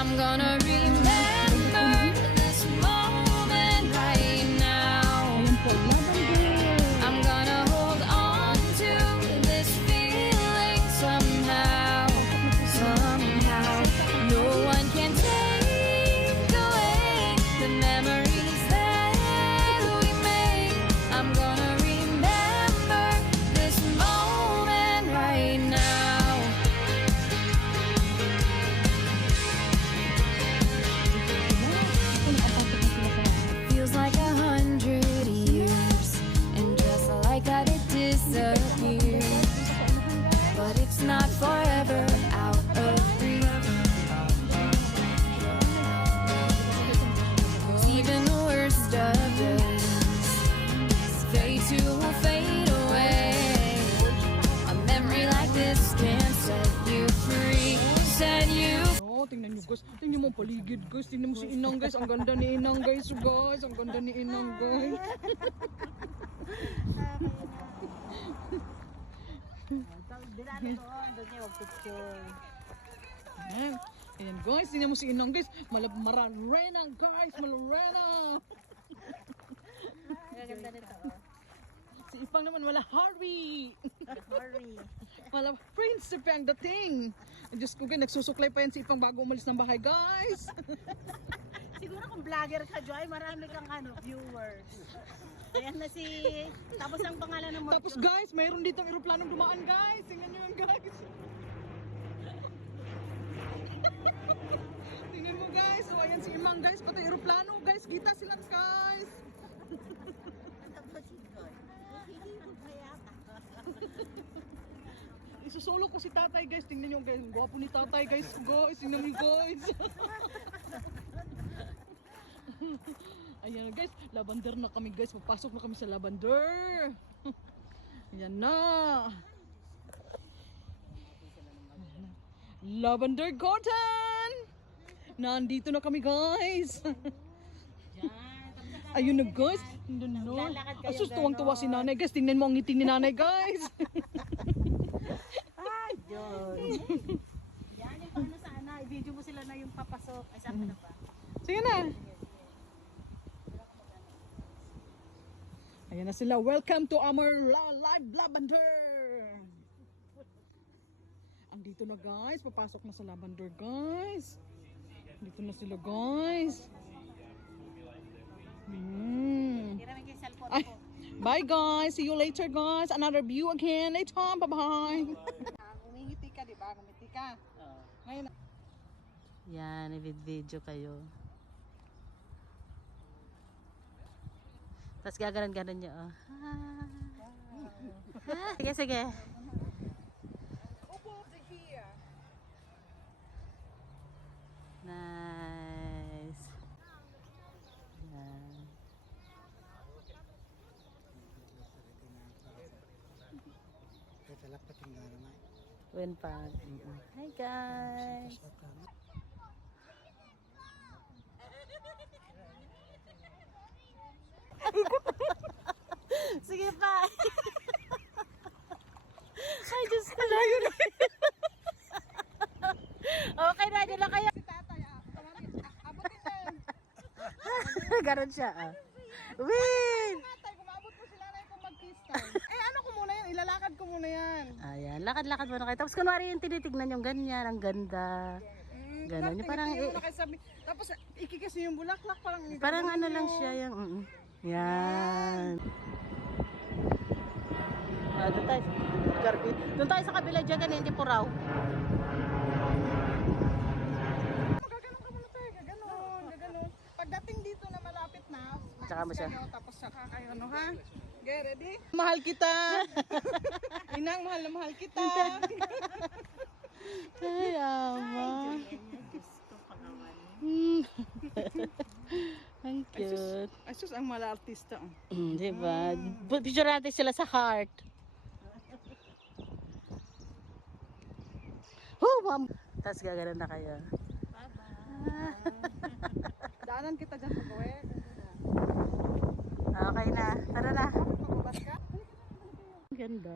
I'm gonna remember this moment right now. I'm gonna hold on to this feeling somehow, somehow. No one can take away the memories that we make. I'm gonna remember this moment right now. Feels like 100 years, and just like that it disappears. But it's not forever out of reach. Even the worst of days fade to fade away. A memory like this can set you free, set you free. Oh, tingnan nyo guys. Tingnan mo ang paligid guys. Tingnan mo si Inang guys. Ang ganda ni Inang guys. Guys, ang ganda ni Inang guys. Ayan. Ayan guys. Tingnan mo si Inang guys. Mararena guys. Mararena. Gaganda nito. Si Ipang naman wala Harvey. Sorry. Wala prinsipe ang dating. Diyos ko guys. Nagsusuklay pa yan si Ipang bago umalis ng bahay guys. Siguro kung vlogger ka, Joy, marami kang viewers. Ayan na si... Tapos ang pangalan ng Tapos guys, mayroon ditong eroplanong dumaan guys. Tingnan nyo yan guys. Tingnan mo guys. So ayan si Imang guys. Pati eroplano guys. Kita sila guys. Tapos si Joy. Hihihog pa yata. Isusolo ko si tatay guys. Tingnan nyo guys. Ang gwapo ni tatay guys. Guys, tingnan nyo guys. Ayan guys. Lavender na kami guys. Papasok na kami sa lavender. Ayan na. Lavender Garden. Nandito na kami guys. Ayun na guys. Lalakad kayo, Asus, tuwang-tuwa si nanay guys. Tingnan mo ang ngiti ni nanay guys. Ay, Joy. Yan yung paano sana. I-video mo sila na yung papasok. Ay, saan ka na ba? Sige na. Ayan na sila. Welcome to our live lavender. Andito na guys. Papasok na sa lavender guys. Dito na sila guys. Hiramig yung cellphone Ay, ko. bye guys. See you later guys. Another view again later. Bye-bye. Umingiti ka, di ba? Umingiti ka. Ngayon. Yan, i-video kayo. Tapos gaganon-ganon niya, oh. Sige, sige. Nice. Yan. Wen pa. Hi guys. Sige pa. Ay, Diyos ko. Okay na, dyan lang kayo. Si tatay, abutin na yun. Ganon siya, ah. Win! Tatay, kumabot mo sila na yung mag-freestyle. Ano ko muna yan? Ilalakad ko muna yan. Ayan, lakad-lakad mo na kayo. Tapos kunwari yung tinitignan yung ganyan, ang ganda. Ganon, yung parang, Tapos ikikis yung bulaklak, parang ano lang siya, yung, yan. Doon tayo, doon tayo sa kabila dyan, ganyan, hindi puraw. Gaganon ka muna tayo, gaganon. Pagdating dito na malapit na, Tsaka mo siya. tapos saka kayo, ano ha? Okay, ready? Mahal kita! Inang, mahal na mahal kita! Ay, ama. Ang cute. Ay sus, ang mala artista. Diba? Picture natin sila sa heart. Ma'am. Tapos gaganon na kayo. Daanan kita dyan pag-uwi. Okay na. Tara na. Pag-ubas ka. Ang ganda.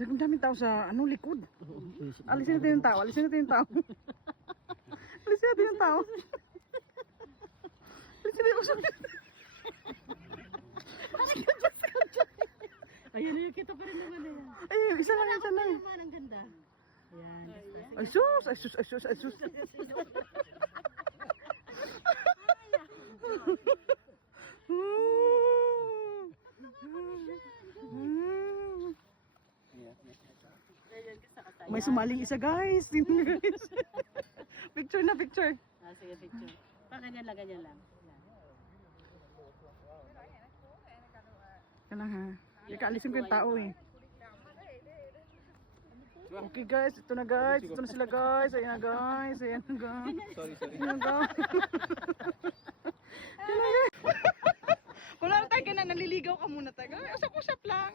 Ang daming tao sa likod. Alisin natin yung tao. Alisin natin yung tao. Alisin natin tao. Seryoso. Ayun, ayun, kita pa rin naman na yan. Ay, isa lang, isa lang. Naman, ang ganda. Ayan. Ay, sus, ay, sus, ay, sus, ay, sus. May sumaling isa, guys. Guys. Picture na, picture. Ah, sige, picture. Ganyan lang, ganyan lang. Yan lang ha. Ikaalisin ko yung tao eh. Okay guys, ito na guys. Ito na sila guys. Ayan na guys. Ayan na guys. Sorry. Ayan na guys. Ayan na guys. Kung lang tayo ka na, naliligaw ka muna tayo. Usap-usap lang.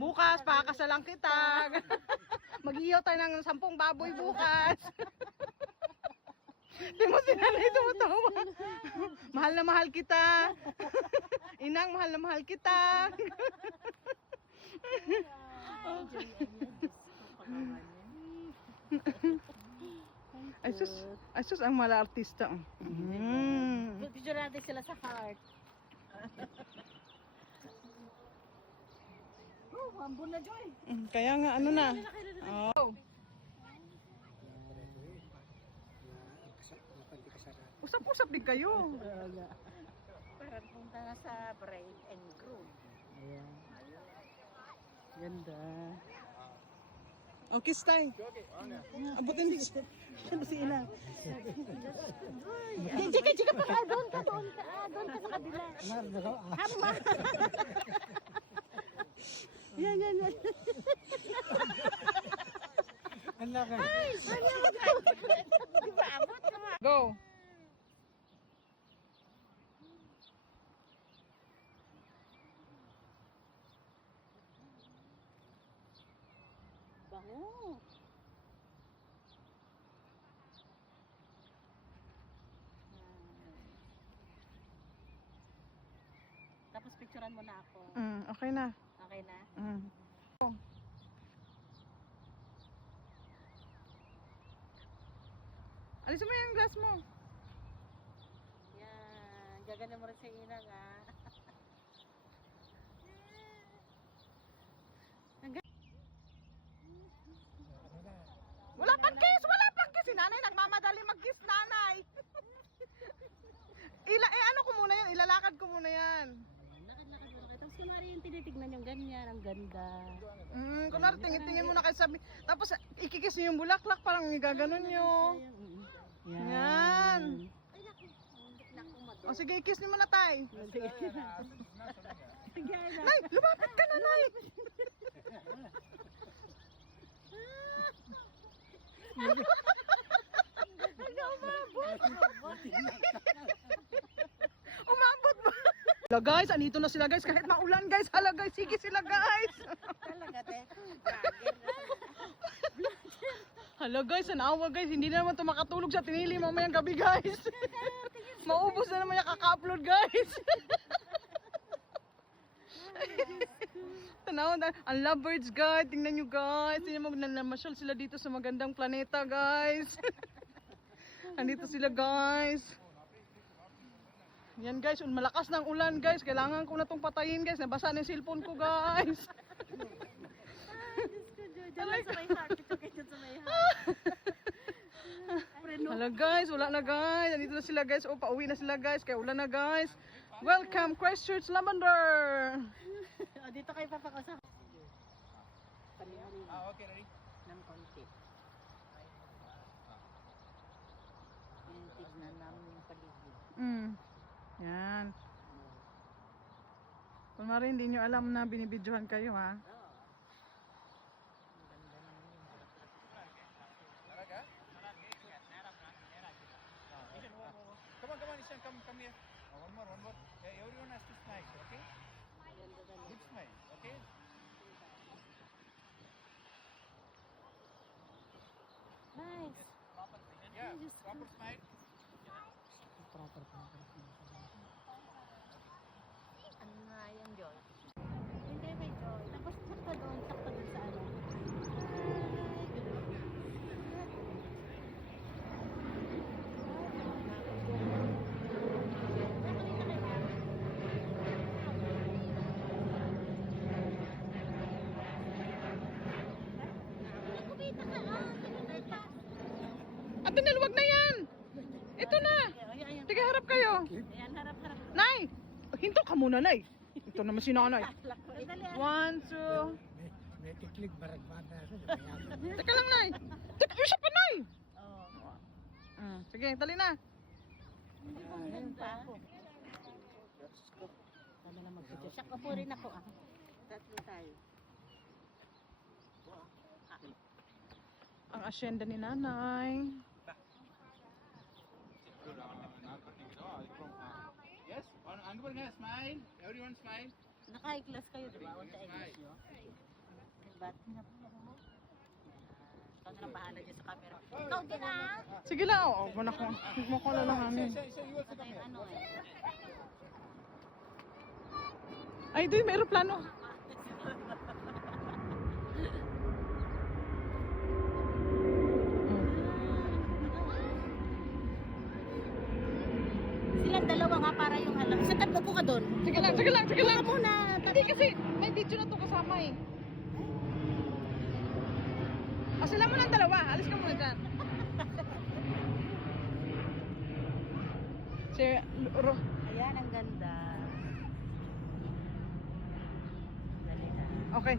Bukas, pakakasalang kita. Mag-iyaw tayo ng 10 baboy bukas. Di mo sila na tumutawa. Mahal na mahal kita. Inang, mahal na mahal kita. Ay sus ang mala artista. Picture natin sila sa heart. Oh, hambon na Joy. Kaya nga ano na. Oh. Usap-usap din kayo. Parang punta na sa bride and groom. Ayan. Ganda. Okay, stay. Abutin din. Ano si Ina? Chika pa ka, doon ka sa kabila. Hama. Yan. Ay, di ba abot naman? Go. Bango. Tapos picturean mo na ako. Okay na. Okay na? Alisin mo yung glass mo. Yan. Gaganda mo rin sa ina nga. Wala pang kiss! Wala pang kiss! Si nanay nagmamadali mag-kiss, nanay. Ano ko muna yan? Ilalakad ko muna yan. Lakad-lakad mo kayo. Tapos kunwari yung tinitignan yung ganyan. Ang ganda. Kunwari tingin muna kayo sabi. Tapos ikikiss nyo yung bulaklak, parang igaganon nyo. Yan. O sige, i-kiss nyo muna tay. Nay, lumapit ka na, nay. Umabot ba? Hala guys, andito na sila guys. Kahit maulan guys. Hala guys, sige sila guys. Talaga, te. Hala guys, anawa guys. Hindi na naman ito makatulog sa tinili mamayang gabi guys. Maubos na naman yung kaka-upload guys. Tanaw na, ang lovebirds guys. Tingnan nyo guys. Tingnan mo, nanamasyal sila dito sa magandang planeta guys. Andito sila guys. Yan guys, malakas ng ulan guys. Kailangan ko na itong patayin guys. Nabasa na yung cellphone ko guys. Diyan lang sa may heart. Ito kayo dyan sa may heart. Hala guys, wala na guys. Andito na sila guys. O, pauwi na sila guys. Kaya ulan na guys. Welcome Christchurch Lavender. O, dito kayo papakasama. Paniharin Okay, ready? ng konti. Yung tignan namin yung paligid. Yan. Kung mara hindi nyo alam na binibidyohan kayo ha. Come on, Ishan, come here. One more. Yeah, everyone has to smile, okay? Good smile, okay? Nice. Yeah, proper smile. Proper. Ano nga yan, Joy? Hindi, may Joy. Tapos sakta doon sa ano. Ate Nel, wag na yan. Ito na. Ayan, Tiga, harap kayo. ayan, harap-harap. Nay! Hinto ka muna, Nay. Ito naman si Nanay. Dali, 1, 2. May tiklig baragbada ako. Teka lang, Nay. Teka, isa pa, Nay. Oh. Sige, dali na. Ayan pa ako. Kami na mag-video. Siya ko po rin ako ah. Tatlo tayo. Ang asyenda ni Nanay. Yes? Ang nga, smile. Everyone smile. Naka-high class kayo, di ba? Sa English nyo. Ba't na po? Ikaw na lang bahala dyan sa camera. Ikaw din ah! Sige lang, oh. Huwag mo na ko. Huwag mo ko lalahanin. Patay yung ano eh. Ay, doy, may aeroplano. Silang dalawa nga para yung alam. Sa tatlo po ka doon. Sige lang, sige lang, sige lang. Ikaw muna. Hindi kasi, may video na to kasama eh. O, sila mo ng dalawa. Alis ka muna dyan. Si, Ayan, ang ganda. Dali na. okay.